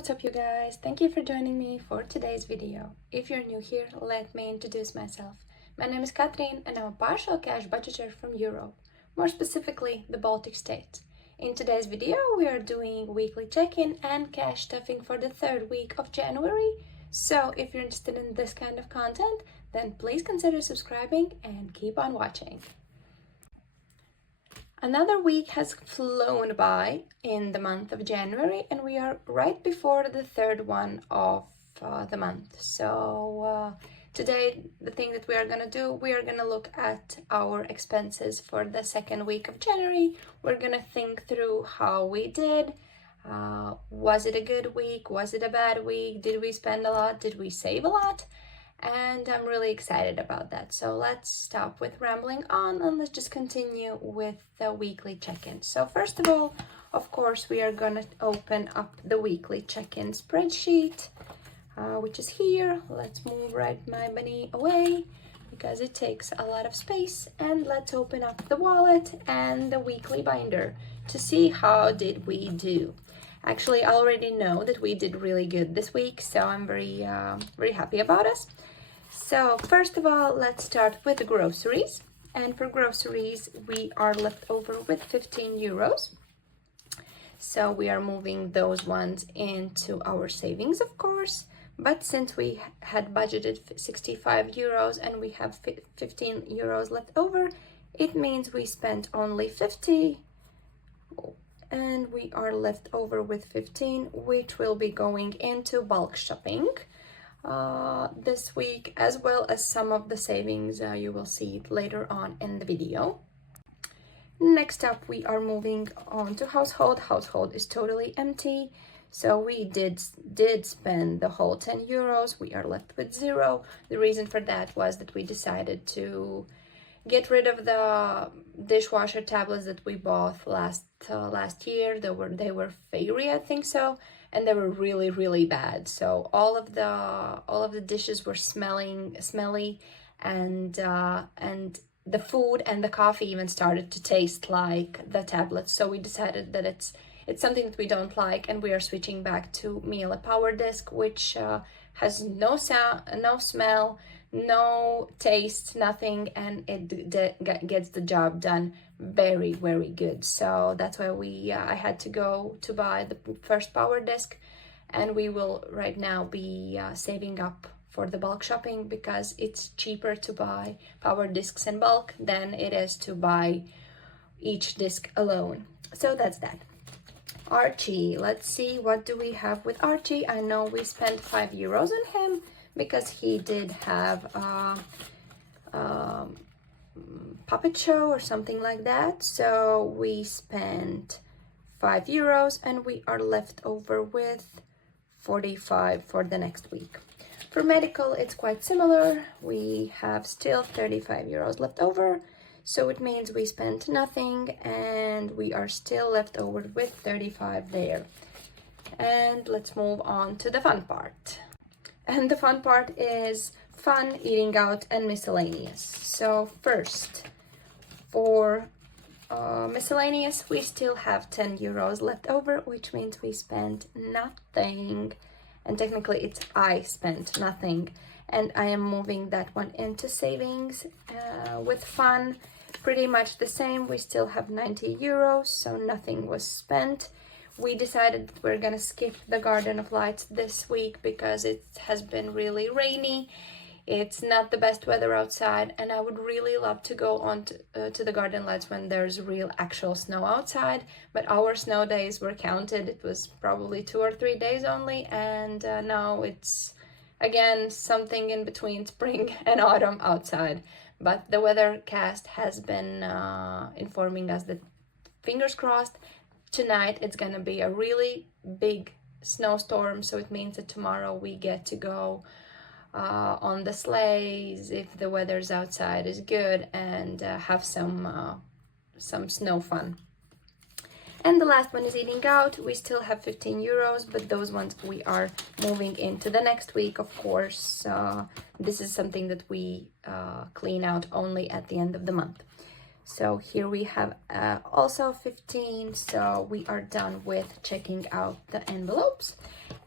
what's up you guys? Thank you for joining me for today's video. If you're new here, let me introduce myself. My name is Catherine and I'm a partial cash budgeter from Europe, more specifically the Baltic States. In today's video, we are doing weekly check-in and cash stuffing for the third week of January. So if you're interested in this kind of content, then please consider subscribing and keep on watching. Another week has flown by in the month of January and we are right before the third one of the month. So today the thing that we are going to do, we are going to look at our expenses for the second week of January. We're going to think through how we did. Was it a good week? Was it a bad week? Did we spend a lot? Did we save a lot? And I'm really excited about that. So let's stop with rambling on and let's just continue with the weekly check-in. So first of all, of course, we are gonna open up the weekly check-in spreadsheet, which is here. Let's move my bunny away because it takes a lot of space. And let's open up the wallet and the weekly binder to see how did we do. Actually, I already know that we did really good this week, so I'm very happy about us. So first of all, let's start with the groceries. And for groceries, we are left over with 15 euros. So we are moving those ones into our savings, of course. But since we had budgeted 65 euros and we have 15 euros left over, it means we spent only 50 and we are left over with 15, which will be going into bulk shopping this week, as well as some of the savings. You will see it later on in the video. Next up, we are moving on to household. Household is totally empty, so we did spend the whole 10 euros. We are left with 0. The reason for that was that we decided to get rid of the dishwasher tablets that we bought last year. They were fairy, I think so, and they were really bad. So all of the dishes were smelly, and the food and the coffee even started to taste like the tablets. So we decided that it's something that we don't like, and we are switching back to Miele Power Disc, which has no sound, no smell, no taste, nothing, and it gets the job done very good. So that's why I had to go to buy the first power disc, and we will right now be saving up for the bulk shopping because it's cheaper to buy power discs in bulk than it is to buy each disc alone. So that's that. Archie, let's see, what do we have with Archie? I know we spent 5 euros on him because he did have a puppet show or something like that. So we spent 5 euros and we are left over with 45 for the next week. For medical, it's quite similar. We have still 35 euros left over. So it means we spent nothing and we are still left over with 35 there. And let's move on to the fun part. And the fun part is fun, eating out, and miscellaneous. So first, for miscellaneous, we still have 10 euros left over, which means we spent nothing. And technically I spent nothing. And I am moving that one into savings. With fun, pretty much the same. We still have 90 euros, so nothing was spent. We decided that we're gonna skip the Garden of Lights this week because it has been really rainy. It's not the best weather outside, and I would really love to go on to the Garden Lights when there's real actual snow outside, but our snow days were counted. It was probably 2 or 3 days only, and now it's again something in between spring and autumn outside. But the weathercast has been informing us that, fingers crossed, tonight it's gonna be a really big snowstorm, so it means that tomorrow we get to go on the sleighs if the weather's outside is good, and have some snow fun. And the last one is eating out. We still have 15 euros, but those ones we are moving into the next week, of course. This is something that we clean out only at the end of the month. So here we have also 15, so we are done with checking out the envelopes.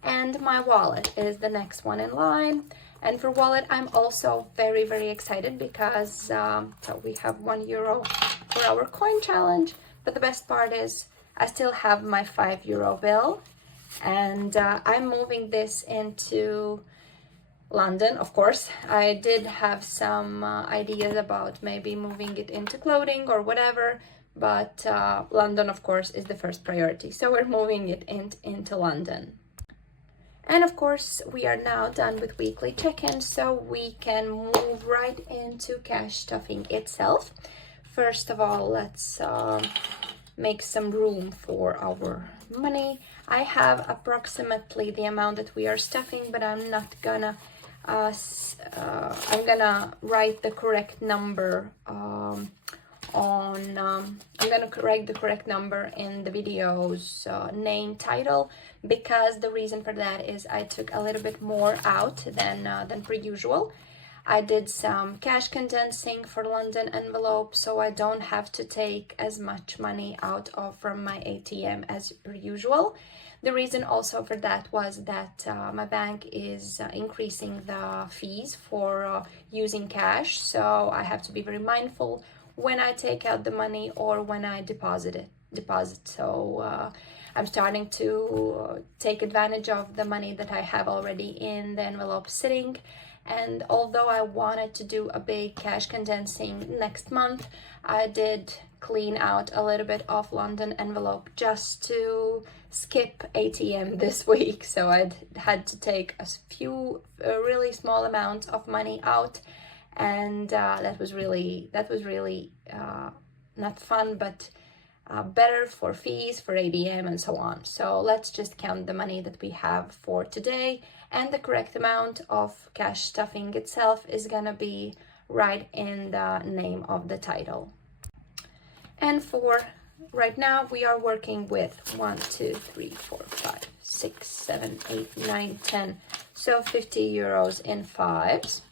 And my wallet is the next one in line. And for wallet, I'm also very, very excited because so we have €1 for our coin challenge. But the best part is I still have my €5 bill, and I'm moving this into London. Of course, I did have some ideas about maybe moving it into clothing or whatever, but London, of course, is the first priority. So we're moving it into London. And of course, we are now done with weekly check-ins, so we can move right into cash stuffing itself. First of all, let's make some room for our money. I have approximately the amount that we are stuffing, but I'm not gonna I'm gonna write the correct number I'm gonna correct the correct number in the video's name title, because the reason for that is I took a little bit more out than per usual. I did some cash condensing for London envelope, so I don't have to take as much money out from my ATM as per usual. The reason also for that was that my bank is increasing the fees for using cash, so I have to be very mindful when I take out the money or when I deposit. So I'm starting to take advantage of the money that I have already in the envelope sitting. And although I wanted to do a big cash condensing next month, I did clean out a little bit of London envelope just to skip ATM this week. So I had to take a really small amount of money out, and that was really not fun, but better for fees, for ADM, and so on. So let's just count the money that we have for today, and the correct amount of cash stuffing itself is gonna be right in the name of the title. And for right now, we are working with 1, 2, 3, 4, 5, 6, 7, 8, 9, 10. So €50 in fives.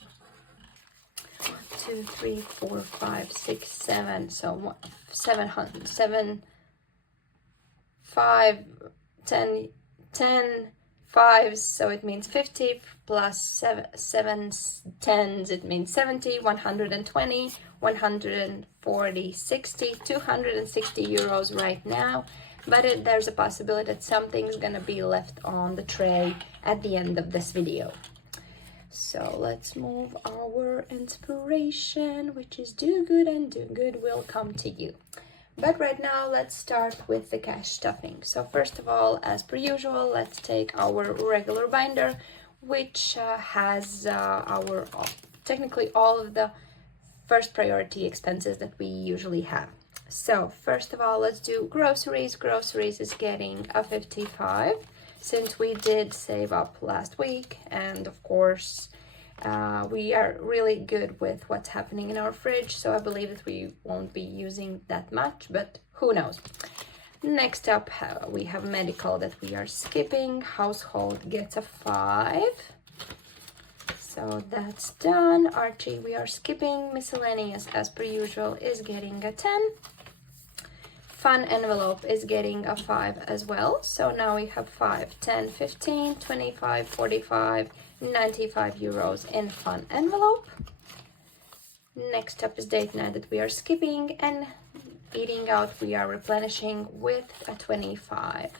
1, 2, 3, 4, 5, 6, 7. So 700, 7, 5, 10, 10 fives. So it means 50 plus 7 tens. It means 70, 120, 140, 60, €260 right now. But there's a possibility that something's gonna be left on the tray at the end of this video. So let's move our inspiration, which is do good, and do good will come to you. But right now, let's start with the cash stuffing. So first of all, as per usual, let's take our regular binder, which has technically all of the first priority expenses that we usually have. So first of all, let's do groceries. Groceries is getting a 55, since we did save up last week, and of course we are really good with what's happening in our fridge, so I believe that we won't be using that much, but who knows. Next up, we have medical that we are skipping. Household gets a 5, so that's done. Archie we are skipping. Miscellaneous, as per usual, is getting a 10. Fun envelope is getting a 5 as well. So now we have 5, 10, 15, 25, 45, €95 in fun envelope. Next up is date night that we are skipping, and eating out we are replenishing with a 25.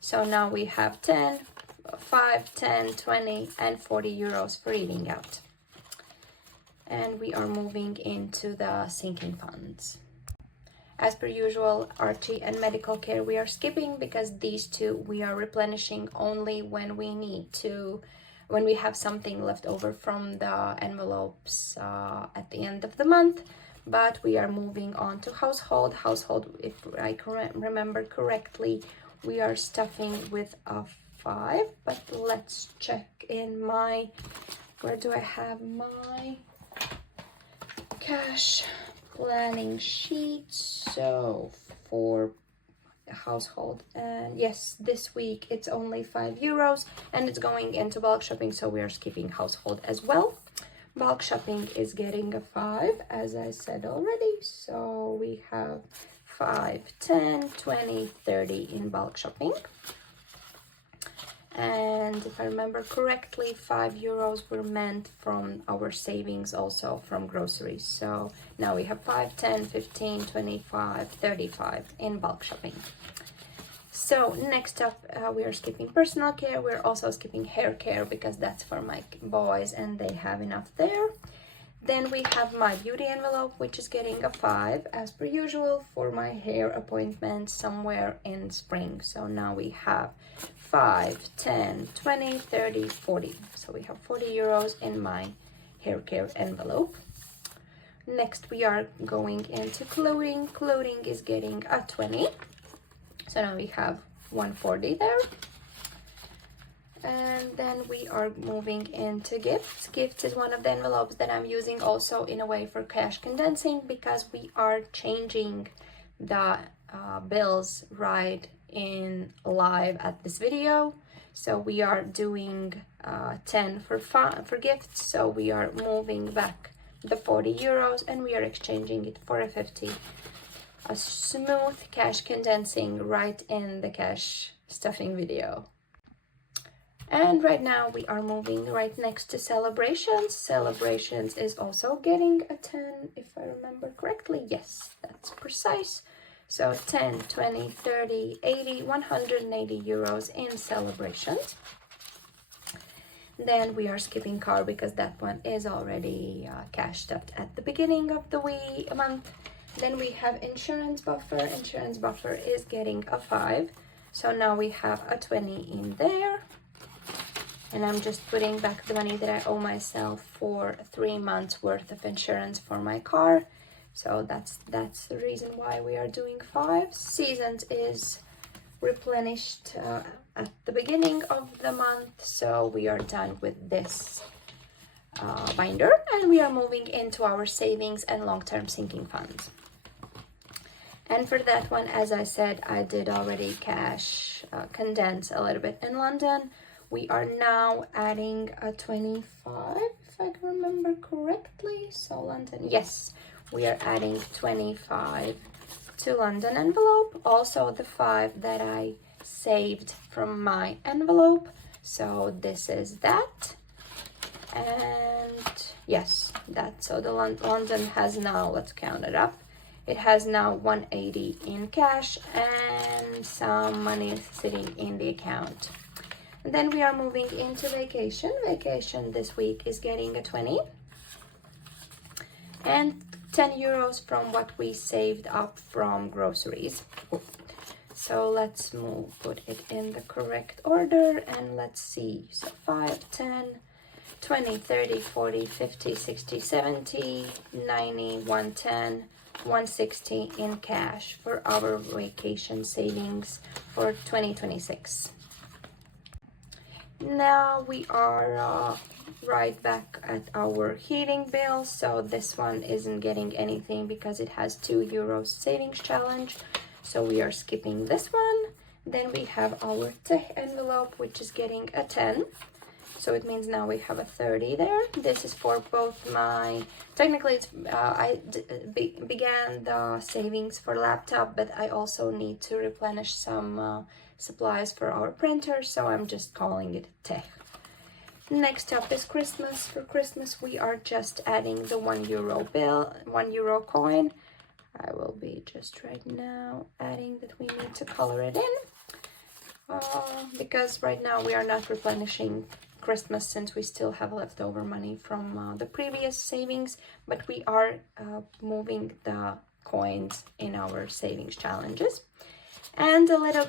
So now we have 10, 5, 10, 20, and €40 for eating out. And we are moving into the sinking funds. As per usual, Archie and medical care we are skipping, because these two we are replenishing only when we need to, when we have something left over from the envelopes at the end of the month. But we are moving on to household. Household, if I remember correctly, we are stuffing with a 5, but let's check in where do I have my cash planning sheet? So for household, and yes, this week it's only €5, and it's going into bulk shopping, so we are skipping household as well. Bulk shopping is getting a 5, as I said already, so we have 5, 10, 20, 30 in bulk shopping. And if I remember correctly, 5 euros were meant from our savings, also from groceries. So now we have 5, 10, 15, 25, 35 in bulk shopping. So next up, we are skipping personal care. We're also skipping hair care because that's for my boys and they have enough there. Then we have my beauty envelope, which is getting a 5 as per usual for my hair appointment somewhere in spring. So now we have 5, 10, 20, 30, 40. So we have 40 euros in my hair care envelope. Next we are going into clothing. Clothing is getting a 20. So now we have 140 there. And then we are moving into gifts. Gifts is one of the envelopes that I'm using also in a way for cash condensing, because we are changing the bills right in live at this video. So we are doing 10 for gifts. So we are moving back the 40 euros and we are exchanging it for a 50. A smooth cash condensing right in the cash stuffing video. And right now we are moving right next to celebrations. Celebrations is also getting a 10, if I remember correctly. Yes, that's precise. So 10, 20, 30, 80, 180 euros in celebrations. Then we are skipping car because that one is already cashed up at the beginning of the month. Then we have insurance buffer. Insurance buffer is getting a 5. So now we have a 20 in there. And I'm just putting back the money that I owe myself for 3 months worth of insurance for my car. So that's the reason why we are doing 5. Seasons is replenished at the beginning of the month. So we are done with this binder. And we are moving into our savings and long-term sinking funds. And for that one, as I said, I did already cash condense a little bit in London. We are now adding a 25, if I can remember correctly. So London, yes, we are adding 25 to London envelope. Also the 5 that I saved from my envelope. So this is that. And yes, that. So the London has now, let's count it up. It has now 180 in cash and some money sitting in the account. And then we are moving into vacation. Vacation this week is getting a 20. And 10 euros from what we saved up from groceries. So let's put it in the correct order and let's see. So 5, 10, 20, 30, 40, 50, 60, 70, 90, 110, 160 in cash for our vacation savings for 2026. Now we are right back at our heating bill. So this one isn't getting anything because it has 2 euros savings challenge. So we are skipping this one. Then we have our tech envelope, which is getting a 10. So it means now we have a 30 there. This is for both my, technically it's, I began the savings for laptop, but I also need to replenish some supplies for our printer. So I'm just calling it tech. Next up is Christmas. For Christmas, we are just adding the 1 euro bill, 1 euro coin. I will be just right now adding that we need to color it in. Because right now we are not replenishing Christmas since we still have leftover money from the previous savings, but we are moving the coins in our savings challenges. And a little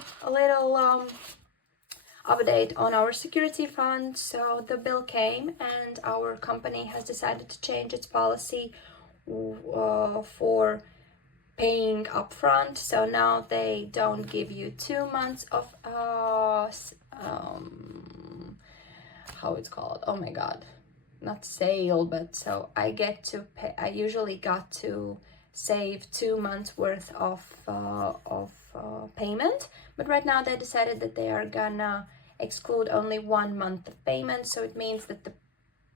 update on our security fund. So the bill came and our company has decided to change its policy for paying upfront. So now they don't give you 2 months of how it's called, oh my god, not sale, but so I get to pay, I usually got to save 2 months worth of payment, but right now they decided that they are gonna exclude only 1 month of payment. So it means that the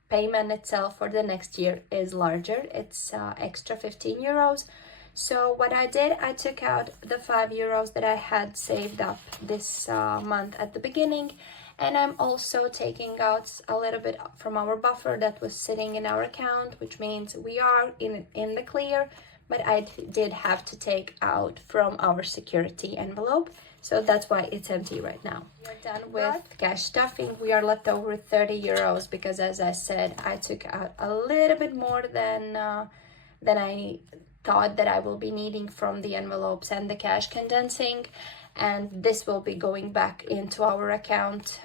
payment itself for the next year is larger. It's extra 15 euros. So what I did, I took out the 5 euros that I had saved up this month at the beginning, And I'm also taking out a little bit from our buffer that was sitting in our account, which means we are in the clear, but I did have to take out from our security envelope. So that's why it's empty right now. We are done with cash stuffing. We are left over with 30 euros because, as I said, I took out a little bit more than I thought that I will be needing from the envelopes and the cash condensing. And this will be going back into our account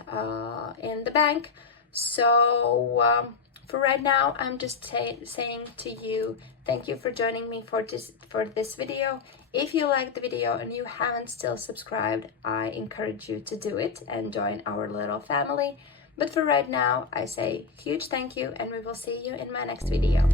in the bank. So for right now, I'm just saying to you, thank you for joining me for this video. If you liked the video and you haven't still subscribed, I encourage you to do it and join our little family. But for right now, I say huge thank you, and we will see you in my next video.